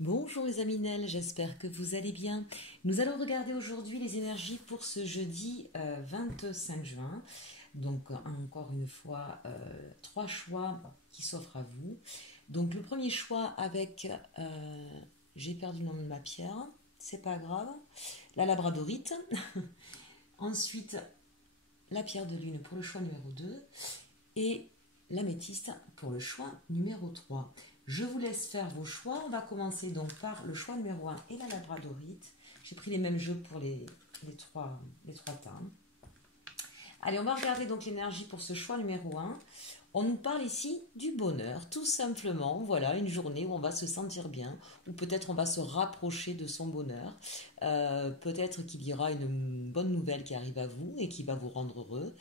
Bonjour les Aminelles, j'espère que vous allez bien. Nous allons regarder aujourd'hui les énergies pour ce jeudi 25 juin. Donc encore une fois, trois choix qui s'offrent à vous. Donc le premier choix avec, j'ai perdu le nom de ma pierre, c'est pas grave, la labradorite. Ensuite, la pierre de lune pour le choix numéro 2 et l'améthyste pour le choix numéro 3. Je vous laisse faire vos choix. On va commencer donc par le choix numéro 1 et la labradorite. J'ai pris les mêmes jeux pour les trois timbres. Allez, on va regarder donc l'énergie pour ce choix numéro 1. On nous parle ici du bonheur, tout simplement. Voilà, une journée où on va se sentir bien, ou peut-être on va se rapprocher de son bonheur. Peut-être qu'il y aura une bonne nouvelle qui arrive à vous et qui va vous rendre heureux.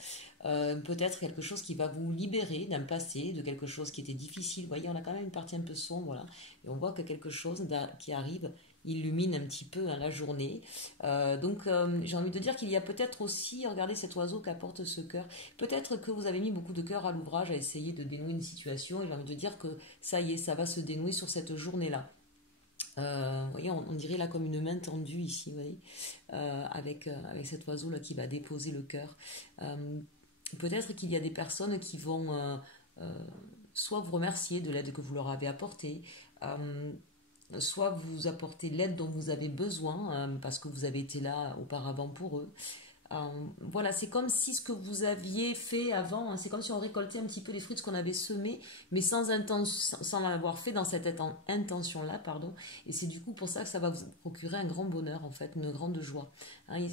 Peut-être quelque chose qui va vous libérer d'un passé, de quelque chose qui était difficile. Vous voyez, on a quand même une partie un peu sombre, voilà. Et on voit que quelque chose qui arrive illumine un petit peu la journée. J'ai envie de dire qu'il y a peut-être aussi, regardez cet oiseau qu'apporte ce cœur. Peut-être que vous avez mis beaucoup de cœur à l'ouvrage à essayer de dénouer une situation. Et j'ai envie de dire que ça y est, ça va se dénouer sur cette journée-là. Vous voyez, on dirait là comme une main tendue ici, vous voyez, avec cet oiseau là qui va déposer le cœur. Peut-être qu'il y a des personnes qui vont soit vous remercier de l'aide que vous leur avez apportée, soit vous apporter l'aide dont vous avez besoin parce que vous avez été là auparavant pour eux. Voilà, c'est comme si ce que vous aviez fait avant, c'est comme si on récoltait un petit peu les fruits de ce qu'on avait semé, mais sans l'avoir fait dans cette intention-là, pardon. Et c'est du coup pour ça que ça va vous procurer un grand bonheur, en fait, une grande joie.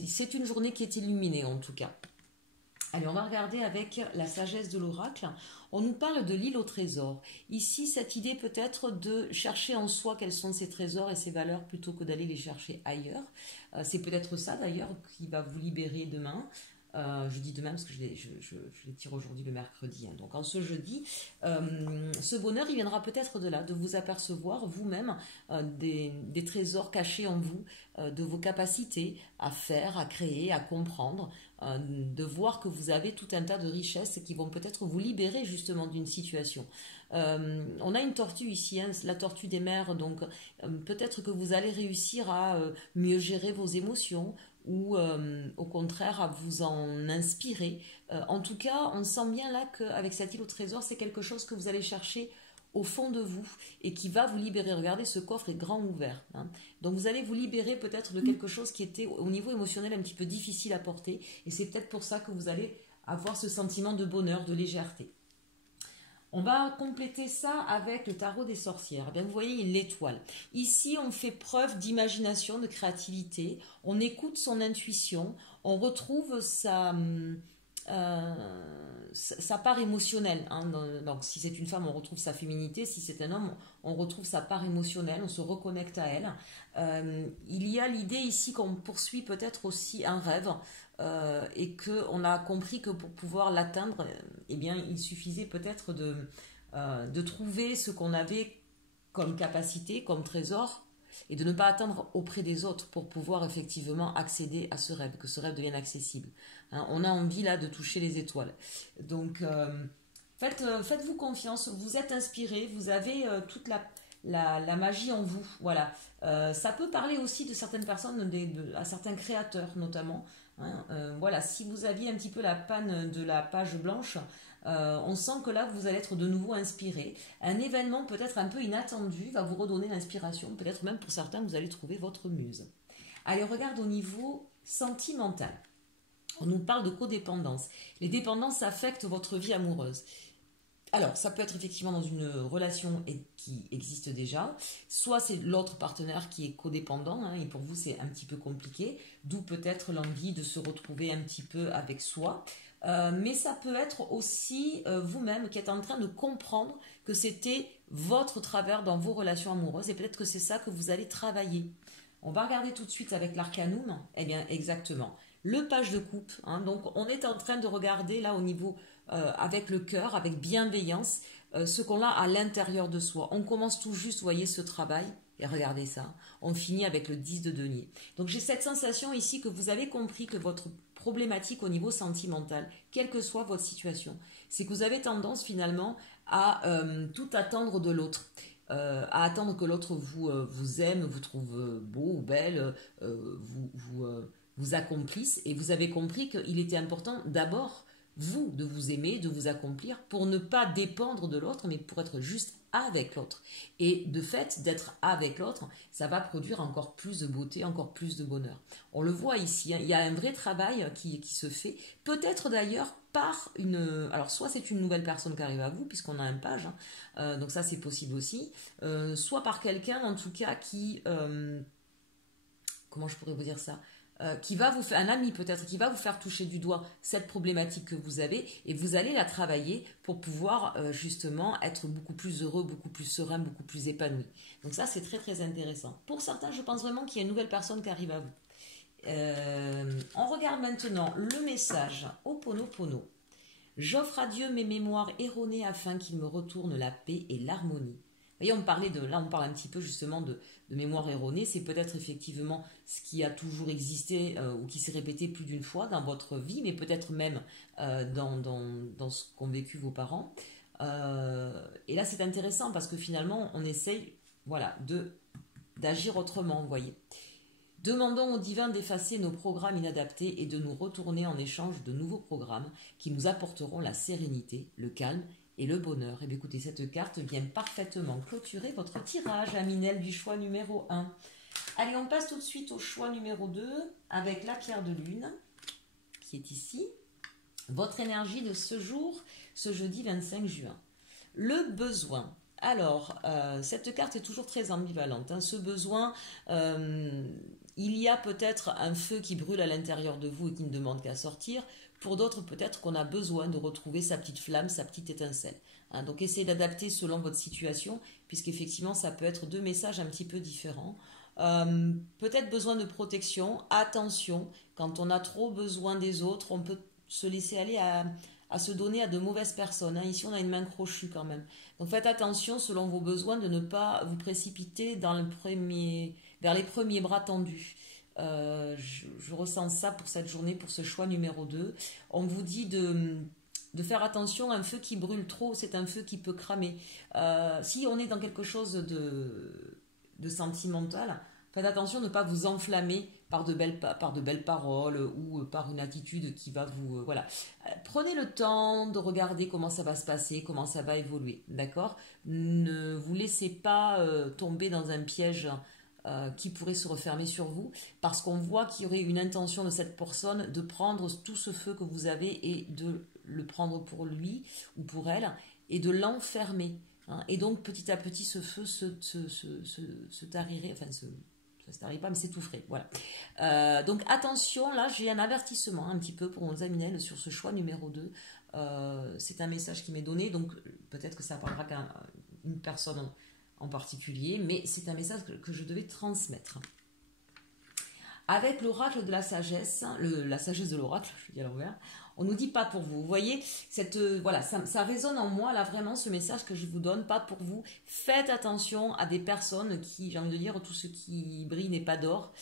C'est une journée qui est illuminée, en tout cas. Allez, on va regarder avec la sagesse de l'oracle. On nous parle de l'île au trésor. Ici, cette idée peut être de chercher en soi quels sont ces trésors et ces valeurs plutôt que d'aller les chercher ailleurs. C'est peut-être ça d'ailleurs qui va vous libérer demain. Je dis demain parce que je les tire aujourd'hui le mercredi. Donc en ce jeudi, ce bonheur, il viendra peut-être de là, de vous apercevoir vous-même des trésors cachés en vous, de vos capacités à faire, à créer, à comprendre, de voir que vous avez tout un tas de richesses qui vont peut-être vous libérer justement d'une situation. On a une tortue ici, hein, la tortue des mers, donc peut-être que vous allez réussir à mieux gérer vos émotions ou au contraire à vous en inspirer. En tout cas, on sent bien là qu'avec cette île au trésor, c'est quelque chose que vous allez chercher au fond de vous et qui va vous libérer. Regardez, ce coffre est grand ouvert. Hein. Donc vous allez vous libérer peut-être de quelque chose qui était au niveau émotionnel un petit peu difficile à porter et c'est peut-être pour ça que vous allez avoir ce sentiment de bonheur, de légèreté. On va compléter ça avec le tarot des sorcières. Bien, vous voyez l'étoile. Ici, on fait preuve d'imagination, de créativité. On écoute son intuition. On retrouve sa part émotionnelle. Hein. Donc, si c'est une femme, on retrouve sa féminité. Si c'est un homme, on retrouve sa part émotionnelle. On se reconnecte à elle. Il y a l'idée ici qu'on poursuit peut-être aussi un rêve. Et qu'on a compris que pour pouvoir l'atteindre, eh bien, il suffisait peut-être de trouver ce qu'on avait comme capacité, comme trésor, et de ne pas attendre auprès des autres pour pouvoir effectivement accéder à ce rêve, que ce rêve devienne accessible. Hein, on a envie là de toucher les étoiles. Donc, faites-vous confiance, vous êtes inspiré, vous avez toute la magie en vous. Voilà. Ça peut parler aussi de certaines personnes, à certains créateurs notamment. Hein, voilà, si vous aviez un petit peu la panne de la page blanche, on sent que là vous allez être de nouveau inspiré. Un événement peut-être un peu inattendu va vous redonner l'inspiration, peut-être même pour certains vous allez trouver votre muse. Allez, on regarde au niveau sentimental. On nous parle de codépendance. Les dépendances affectent votre vie amoureuse. Alors, ça peut être effectivement dans une relation qui existe déjà, soit c'est l'autre partenaire qui est codépendant, hein, et pour vous c'est un petit peu compliqué, d'où peut-être l'envie de se retrouver un petit peu avec soi. Mais ça peut être aussi vous-même qui êtes en train de comprendre que c'était votre travers dans vos relations amoureuses, et peut-être que c'est ça que vous allez travailler. On va regarder tout de suite avec l'arcanum. Eh bien, exactement. Le page de coupe. Hein, donc, on est en train de regarder là au niveau avec le cœur, avec bienveillance, ce qu'on a à l'intérieur de soi. On commence tout juste, vous voyez, ce travail. Et regardez ça. On finit avec le 10 de denier. Donc, j'ai cette sensation ici que vous avez compris que votre problématique au niveau sentimental, quelle que soit votre situation, c'est que vous avez tendance finalement à tout attendre de l'autre. à attendre que l'autre vous aime, vous trouve beau ou belle, vous accomplisse. Et vous avez compris qu'il était important d'abord, vous, de vous aimer, de vous accomplir, pour ne pas dépendre de l'autre, mais pour être juste avec l'autre. Et de fait, d'être avec l'autre, ça va produire encore plus de beauté, encore plus de bonheur. On le voit ici, hein, il y a un vrai travail qui se fait, peut-être d'ailleurs par une... Alors soit c'est une nouvelle personne qui arrive à vous, puisqu'on a un page, hein, donc ça c'est possible aussi, soit par quelqu'un en tout cas qui... comment je pourrais vous dire ça, qui va vous faire, un ami peut-être, qui va vous faire toucher du doigt cette problématique que vous avez et vous allez la travailler pour pouvoir justement être beaucoup plus heureux, beaucoup plus serein, beaucoup plus épanoui. Donc ça c'est très très intéressant. Pour certains je pense vraiment qu'il y a une nouvelle personne qui arrive à vous. On regarde maintenant le message Ho'oponopono. J'offre à Dieu mes mémoires erronées afin qu'il me retourne la paix et l'harmonie. Vous voyez, là on parle un petit peu justement de mémoire erronée. C'est peut-être effectivement ce qui a toujours existé ou qui s'est répété plus d'une fois dans votre vie, mais peut-être même dans ce qu'ont vécu vos parents. Et là c'est intéressant parce que finalement on essaye voilà, d'agir autrement, vous voyez. Demandons au divin d'effacer nos programmes inadaptés et de nous retourner en échange de nouveaux programmes qui nous apporteront la sérénité, le calme et le bonheur. Et bien écoutez, cette carte vient parfaitement clôturer votre tirage, Aminel, du choix numéro 1. Allez, on passe tout de suite au choix numéro 2 avec la pierre de lune qui est ici. Votre énergie de ce jour, ce jeudi 25 juin. Le besoin. Alors, cette carte est toujours très ambivalente. Hein. Ce besoin, il y a peut-être un feu qui brûle à l'intérieur de vous et qui ne demande qu'à sortir. Pour d'autres, peut-être qu'on a besoin de retrouver sa petite flamme, sa petite étincelle. Hein. Donc, essayez d'adapter selon votre situation, puisqu'effectivement, ça peut être deux messages un petit peu différents. Peut-être besoin de protection. Attention, quand on a trop besoin des autres, on peut se laisser aller à se donner à de mauvaises personnes. Hein. Ici, on a une main crochue quand même. Donc, faites attention, selon vos besoins, de ne pas vous précipiter vers les premiers bras tendus. Je ressens ça pour cette journée, pour ce choix numéro 2. On vous dit de faire attention, un feu qui brûle trop, c'est un feu qui peut cramer. Si on est dans quelque chose de sentimental, faites attention de ne pas vous enflammer par de belles paroles ou par une attitude qui va vous... voilà. Prenez le temps de regarder comment ça va se passer, comment ça va évoluer, d'accord? Ne vous laissez pas tomber dans un piège qui pourrait se refermer sur vous, parce qu'on voit qu'il y aurait une intention de cette personne de prendre tout ce feu que vous avez et de le prendre pour lui ou pour elle et de l'enfermer. Hein. Et donc petit à petit ce feu se tarirait, enfin ça se tarit pas mais s'étoufferait. Voilà. Donc attention, là j'ai un avertissement un petit peu pour nos Aminel sur ce choix numéro 2. C'est un message qui m'est donné, donc peut-être que ça parlera qu'à une personne en particulier, mais c'est un message que je devais transmettre. Avec l'oracle de la sagesse, la sagesse de l'oracle, je dis à l'envers, on nous dit pas pour vous. Vous voyez, voilà, ça résonne en moi, là, vraiment, ce message que je vous donne, pas pour vous. Faites attention à des personnes qui, j'ai envie de dire, tout ce qui brille n'est pas d'or.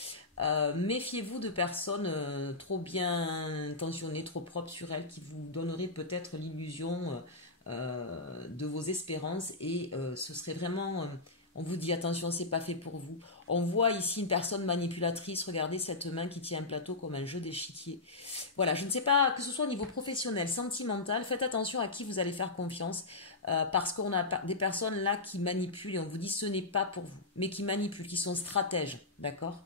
Méfiez-vous de personnes trop bien intentionnées, trop propres sur elles, qui vous donneraient peut-être l'illusion de vos espérances et ce serait vraiment... on vous dit attention, c'est pas fait pour vous. On voit ici une personne manipulatrice. Regardez cette main qui tient un plateau comme un jeu d'échiquier. Voilà, je ne sais pas, que ce soit au niveau professionnel, sentimental, faites attention à qui vous allez faire confiance parce qu'on a des personnes là qui manipulent et on vous dit ce n'est pas pour vous, mais qui manipulent, qui sont stratèges, d'accord?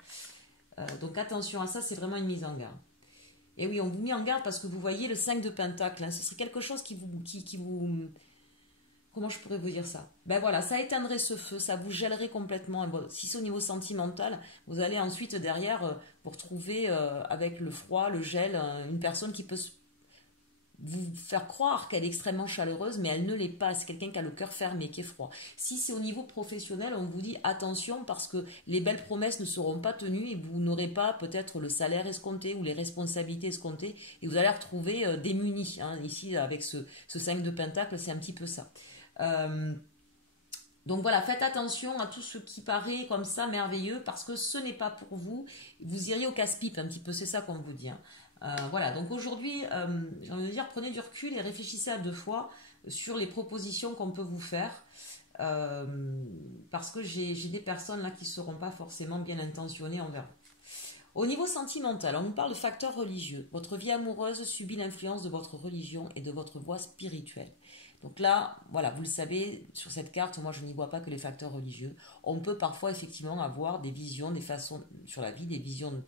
Donc attention à ça, c'est vraiment une mise en garde. Et oui, on vous met en garde parce que vous voyez le 5 de Pentacle, hein, ce serait quelque chose qui vous... Comment je pourrais vous dire ça? Ben voilà, ça éteindrait ce feu, ça vous gèlerait complètement. Bon, si c'est au niveau sentimental, vous allez ensuite derrière vous retrouver avec le froid, le gel, une personne qui peut vous faire croire qu'elle est extrêmement chaleureuse, mais elle ne l'est pas. C'est quelqu'un qui a le cœur fermé, qui est froid. Si c'est au niveau professionnel, on vous dit attention parce que les belles promesses ne seront pas tenues et vous n'aurez pas peut-être le salaire escompté ou les responsabilités escomptées et vous allez retrouver démunis. Hein. Ici, avec ce 5 de Pentacle, c'est un petit peu ça. Donc voilà, faites attention à tout ce qui paraît comme ça merveilleux parce que ce n'est pas pour vous. Vous iriez au casse-pipe un petit peu, c'est ça qu'on vous dit. Hein. Voilà, donc aujourd'hui, j'ai envie de dire, prenez du recul et réfléchissez à deux fois sur les propositions qu'on peut vous faire. parce que j'ai des personnes là qui ne seront pas forcément bien intentionnées envers vous. Au niveau sentimental, on nous parle de facteurs religieux. Votre vie amoureuse subit l'influence de votre religion et de votre voie spirituelle. Donc là, voilà, vous le savez, sur cette carte, moi je n'y vois pas que les facteurs religieux. On peut parfois effectivement avoir des visions, des façons sur la vie, des visions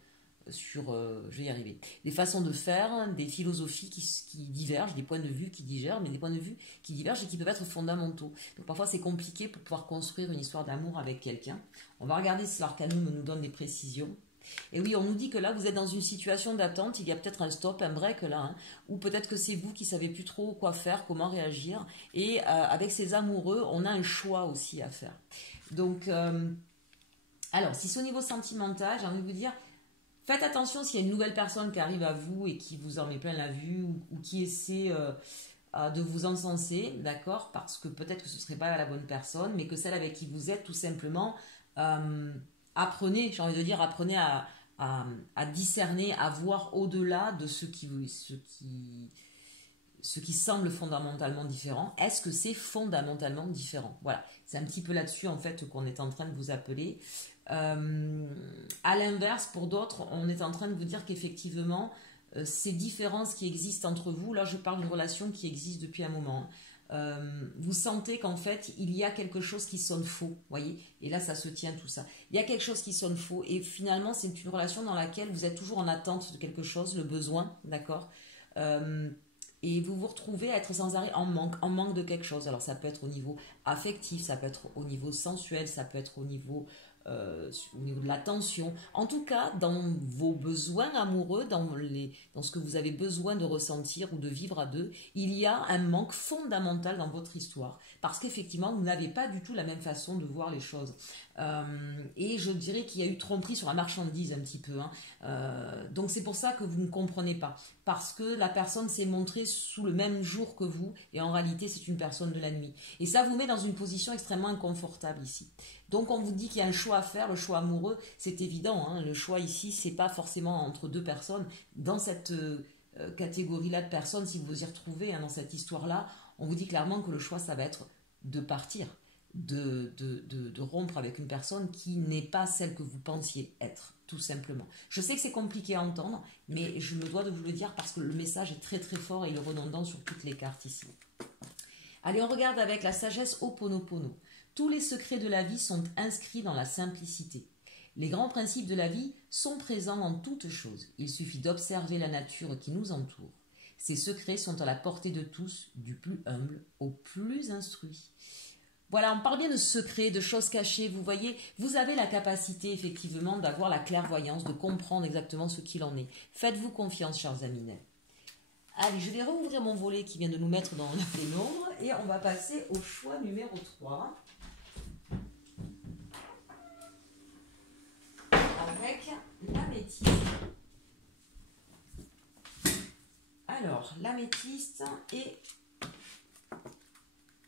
sur, je vais y arriver, des façons de faire, des philosophies qui divergent, des points de vue qui divergent, mais des points de vue qui divergent et qui peuvent être fondamentaux. Donc parfois c'est compliqué pour pouvoir construire une histoire d'amour avec quelqu'un. On va regarder si l'arcanum nous donne des précisions. Et oui, on nous dit que là, vous êtes dans une situation d'attente, il y a peut-être un stop, un break là, hein, ou peut-être que c'est vous qui savez plus trop quoi faire, comment réagir. Et avec ces amoureux, on a un choix aussi à faire. Donc, alors, si c'est au niveau sentimental, j'ai envie de vous dire, faites attention s'il y a une nouvelle personne qui arrive à vous et qui vous en met plein la vue ou qui essaie de vous encenser, d'accord, parce que peut-être que ce ne serait pas la bonne personne, mais que celle avec qui vous êtes, tout simplement, apprenez, j'ai envie de dire, apprenez à discerner, à voir au-delà de ce qui semble fondamentalement différent. Est-ce que c'est fondamentalement différent? Voilà, c'est un petit peu là-dessus en fait qu'on est en train de vous appeler. À l'inverse, pour d'autres, on est en train de vous dire qu'effectivement, ces différences qui existent entre vous, là je parle d'une relation qui existe depuis un moment, vous sentez qu'en fait il y a quelque chose qui sonne faux, voyez, et là ça se tient tout ça, il y a quelque chose qui sonne faux et finalement c'est une relation dans laquelle vous êtes toujours en attente de quelque chose, le besoin, d'accord, et vous vous retrouvez à être sans arrêt en manque de quelque chose. Alors ça peut être au niveau affectif, ça peut être au niveau sensuel, ça peut être au niveau de l'attention. En tout cas, dans vos besoins amoureux, dans ce que vous avez besoin de ressentir ou de vivre à deux, il y a un manque fondamental dans votre histoire. Parce qu'effectivement, vous n'avez pas du tout la même façon de voir les choses. Et je dirais qu'il y a eu tromperie sur la marchandise un petit peu. Hein. Donc c'est pour ça que vous ne comprenez pas. Parce que la personne s'est montrée sous le même jour que vous et en réalité c'est une personne de la nuit. Et ça vous met dans une position extrêmement inconfortable ici. Donc on vous dit qu'il y a un choix à faire, le choix amoureux, c'est évident. Hein, le choix ici, c'est pas forcément entre deux personnes. Dans cette catégorie-là de personnes, si vous vous y retrouvez hein, dans cette histoire-là, on vous dit clairement que le choix, ça va être de partir, de rompre avec une personne qui n'est pas celle que vous pensiez être, tout simplement. Je sais que c'est compliqué à entendre, mais je me dois de vous le dire parce que le message est très très fort et il est redondant sur toutes les cartes ici. Allez, on regarde avec la sagesse Ho'oponopono. Tous les secrets de la vie sont inscrits dans la simplicité. Les grands principes de la vie sont présents dans toutes choses. Il suffit d'observer la nature qui nous entoure. Ces secrets sont à la portée de tous, du plus humble au plus instruit. Voilà, on parle bien de secrets, de choses cachées. Vous voyez, vous avez la capacité effectivement d'avoir la clairvoyance, de comprendre exactement ce qu'il en est. Faites-vous confiance, chers amis. Allez, je vais rouvrir mon volet qui vient de nous mettre dans la pénombre et on va passer au choix numéro 3. Avec l'améthyste. Alors, l'améthyste et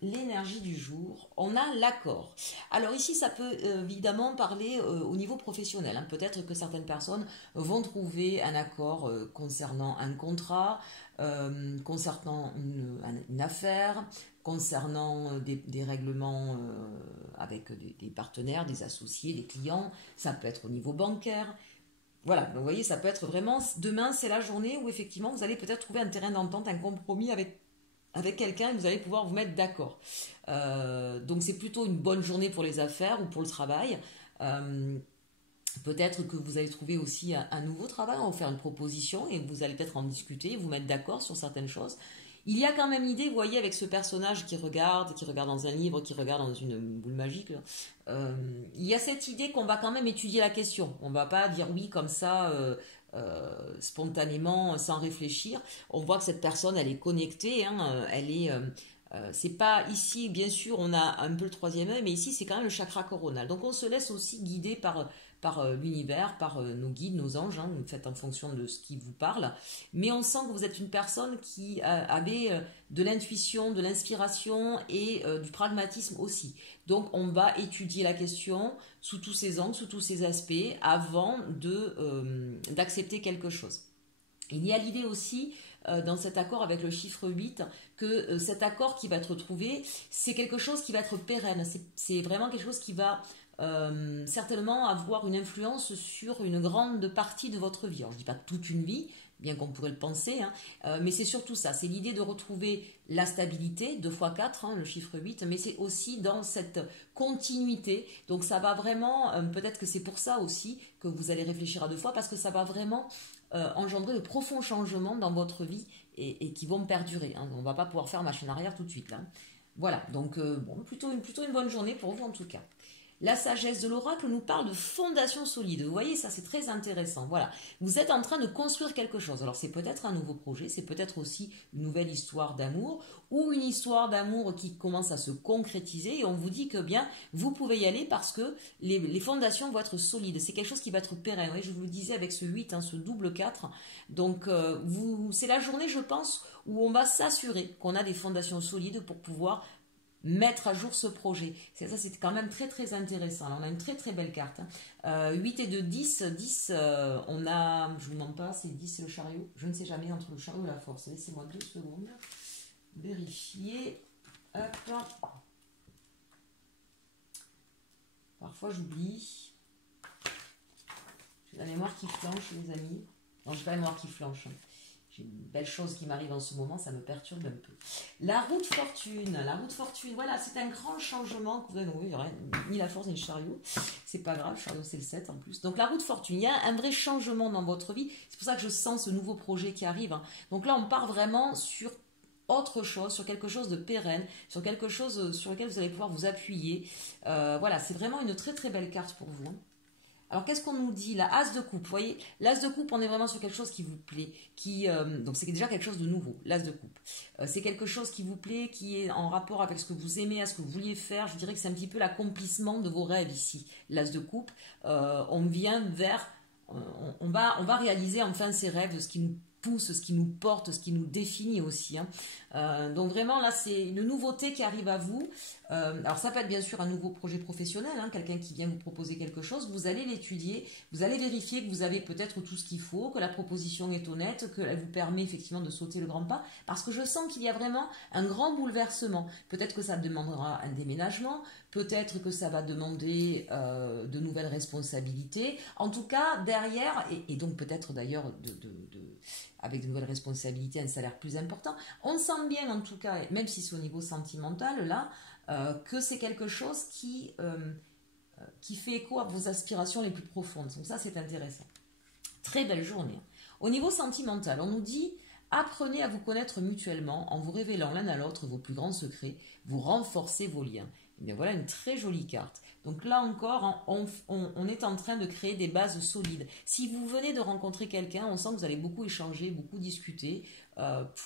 l'énergie du jour, on a l'accord. Alors ici, ça peut évidemment parler au niveau professionnel. Hein. Peut-être que certaines personnes vont trouver un accord concernant un contrat, concernant une affaire, concernant des règlements avec des partenaires, des associés, des clients. Ça peut être au niveau bancaire. Voilà, donc vous voyez, ça peut être vraiment, demain c'est la journée où effectivement vous allez peut-être trouver un terrain d'entente, un compromis avec quelqu'un et vous allez pouvoir vous mettre d'accord. Donc c'est plutôt une bonne journée pour les affaires ou pour le travail. Peut-être que vous allez trouver aussi un nouveau travail, on va vous faire une proposition et vous allez peut-être en discuter, vous mettre d'accord sur certaines choses. Il y a quand même l'idée, vous voyez, avec ce personnage qui regarde dans un livre, qui regarde dans une boule magique, il y a cette idée qu'on va quand même étudier la question. On ne va pas dire oui comme ça, spontanément, sans réfléchir. On voit que cette personne, elle est connectée, hein, elle est... c'est pas ici, bien sûr, on a un peu le troisième œil, mais ici, c'est quand même le chakra coronal. Donc, on se laisse aussi guider par l'univers, par nos guides, nos anges, hein, vous faites en fonction de ce qui vous parle. Mais on sent que vous êtes une personne qui avait de l'intuition, de l'inspiration et du pragmatisme aussi. Donc, on va étudier la question sous tous ses angles, sous tous ses aspects, avant d'accepter quelque chose. Il y a l'idée aussi dans cet accord avec le chiffre 8 que cet accord qui va être trouvé, c'est quelque chose qui va être pérenne. C'est vraiment quelque chose qui va certainement avoir une influence sur une grande partie de votre vie. Alors, je ne dis pas toute une vie, bien qu'on pourrait le penser, hein, mais c'est surtout ça. C'est l'idée de retrouver la stabilité, 2 fois 4, hein, le chiffre 8, mais c'est aussi dans cette continuité. Donc ça va vraiment, peut-être que c'est pour ça aussi que vous allez réfléchir à 2 fois, parce que ça va vraiment engendrer de profonds changements dans votre vie et qui vont perdurer. Hein. On ne va pas pouvoir faire machine arrière tout de suite. Là. Voilà, donc bon, plutôt une bonne journée pour vous en tout cas. La sagesse de l'oracle nous parle de fondation solide. Vous voyez, ça c'est très intéressant. Voilà, vous êtes en train de construire quelque chose. Alors c'est peut-être un nouveau projet, c'est peut-être aussi une nouvelle histoire d'amour ou une histoire d'amour qui commence à se concrétiser et on vous dit que bien vous pouvez y aller parce que les fondations vont être solides. C'est quelque chose qui va être pérenne. Vous voyez, je vous le disais avec ce 8, hein, ce double 4. Donc c'est la journée, je pense, où on va s'assurer qu'on a des fondations solides pour pouvoir mettre à jour ce projet. Ça, c'est quand même très très intéressant. Alors, on a une très très belle carte. Hein. 8 et 2, 10. 10, on a, je ne vous mens pas, c'est 10 et le chariot. Je ne sais jamais entre le chariot et la force. Laissez-moi 2 secondes. Vérifier. Hop. Parfois, j'oublie. J'ai la mémoire qui flanche, les amis. Non, je n'ai pas la mémoire qui flanche. J'ai une belle chose qui m'arrive en ce moment, ça me perturbe un peu. La roue de fortune, voilà, c'est un grand changement que vous avez. Oui, il n'y aurait ni la force ni le chariot. C'est pas grave, le chariot c'est le 7 en plus. Donc la roue de fortune, il y a un vrai changement dans votre vie. C'est pour ça que je sens ce nouveau projet qui arrive. Hein. Donc là, on part vraiment sur autre chose, sur quelque chose de pérenne, sur quelque chose sur lequel vous allez pouvoir vous appuyer. Voilà, c'est vraiment une très très belle carte pour vous. Hein. Alors, qu'est-ce qu'on nous dit? La As de coupe, vous voyez, l'As de coupe, on est vraiment sur quelque chose qui vous plaît, donc c'est déjà quelque chose de nouveau, l'As de coupe. C'est quelque chose qui vous plaît, qui est en rapport avec ce que vous aimez, à ce que vous vouliez faire. Je dirais que c'est un petit peu l'accomplissement de vos rêves ici, l'As de coupe. On vient vers, on va réaliser enfin ces rêves, ce qui nous pousse, ce qui nous porte, ce qui nous définit aussi. Hein. Donc vraiment là c'est une nouveauté qui arrive à vous. Alors ça peut être bien sûr un nouveau projet professionnel, hein, quelqu'un qui vient vous proposer quelque chose, vous allez l'étudier, vous allez vérifier que vous avez peut-être tout ce qu'il faut, que la proposition est honnête, qu'elle vous permet effectivement de sauter le grand pas, parce que je sens qu'il y a vraiment un grand bouleversement. Peut-être que ça demandera un déménagement, peut-être que ça va demander de nouvelles responsabilités. En tout cas, derrière, et donc peut-être d'ailleurs avec de nouvelles responsabilités, un salaire plus important, on sent bien en tout cas, même si c'est au niveau sentimental, là, que c'est quelque chose qui fait écho à vos aspirations les plus profondes. Donc ça, c'est intéressant. Très belle journée. Au niveau sentimental, on nous dit apprenez à vous connaître mutuellement en vous révélant l'un à l'autre vos plus grands secrets, vous renforcez vos liens. Et bien voilà une très jolie carte. Donc là encore, on est en train de créer des bases solides. Si vous venez de rencontrer quelqu'un, on sent que vous allez beaucoup échanger, beaucoup discuter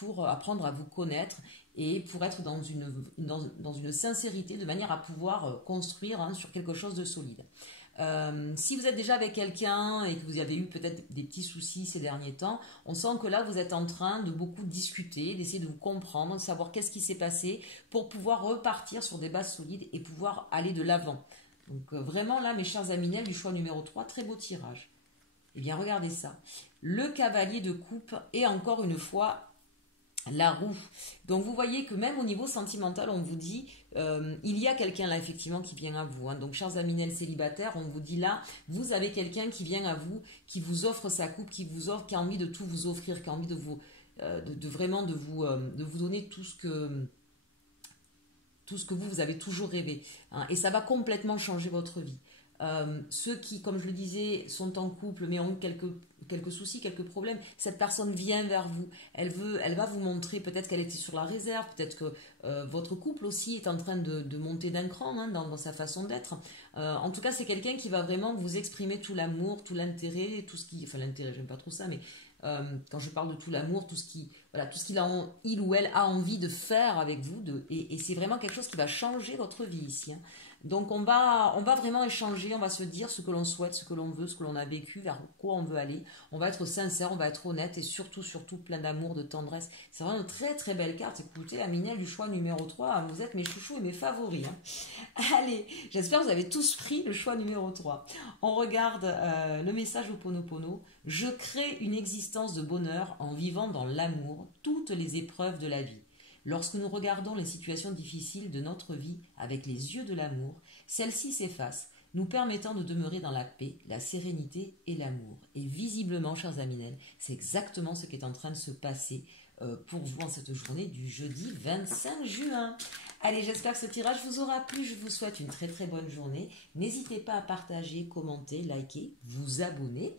pour apprendre à vous connaître et pour être dans une sincérité de manière à pouvoir construire hein, sur quelque chose de solide. Si vous êtes déjà avec quelqu'un et que vous avez eu peut-être des petits soucis ces derniers temps, on sent que là vous êtes en train de beaucoup discuter, d'essayer de vous comprendre, de savoir qu'est-ce qui s'est passé pour pouvoir repartir sur des bases solides et pouvoir aller de l'avant. Donc vraiment là mes chers amis du choix numéro 3, très beau tirage. Eh bien regardez ça, le cavalier de coupe et encore une fois la roue. Donc vous voyez que même au niveau sentimental, on vous dit, il y a quelqu'un là effectivement qui vient à vous. Hein. Donc chers amis célibataires, on vous dit là, vous avez quelqu'un qui vient à vous, qui vous offre sa coupe, qui a envie de tout vous offrir, qui a envie de vous, de vous donner tout ce que vous avez toujours rêvé. Hein. Et ça va complètement changer votre vie. Ceux qui, comme je le disais, sont en couple mais ont quelques soucis, quelques problèmes, cette personne vient vers vous, elle va vous montrer, peut-être qu'elle était sur la réserve, peut-être que votre couple aussi est en train de monter d'un cran hein, dans sa façon d'être. En tout cas, c'est quelqu'un qui va vraiment vous exprimer tout l'amour, tout l'intérêt, enfin l'intérêt, j'aime pas trop ça, mais quand je parle de tout l'amour, tout ce il ou elle a envie de faire avec vous, et c'est vraiment quelque chose qui va changer votre vie ici. Hein. Donc on va vraiment échanger, on va se dire ce que l'on souhaite, ce que l'on veut, ce que l'on a vécu, vers quoi on veut aller. On va être sincère, on va être honnête et surtout, surtout plein d'amour, de tendresse. C'est vraiment une très très belle carte. Écoutez, Aminel du choix numéro 3, vous êtes mes chouchous et mes favoris, hein. Allez, j'espère que vous avez tous pris le choix numéro 3. On regarde le message au Ho'oponopono. Je crée une existence de bonheur en vivant dans l'amour toutes les épreuves de la vie. Lorsque nous regardons les situations difficiles de notre vie avec les yeux de l'amour, celles-ci s'effacent, nous permettant de demeurer dans la paix, la sérénité et l'amour. Et visiblement, chers Aminel, c'est exactement ce qui est en train de se passer pour vous en cette journée du jeudi 25 juin. Allez, j'espère que ce tirage vous aura plu. Je vous souhaite une très très bonne journée. N'hésitez pas à partager, commenter, liker, vous abonner.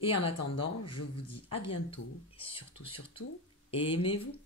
Et en attendant, je vous dis à bientôt et surtout, surtout, aimez-vous.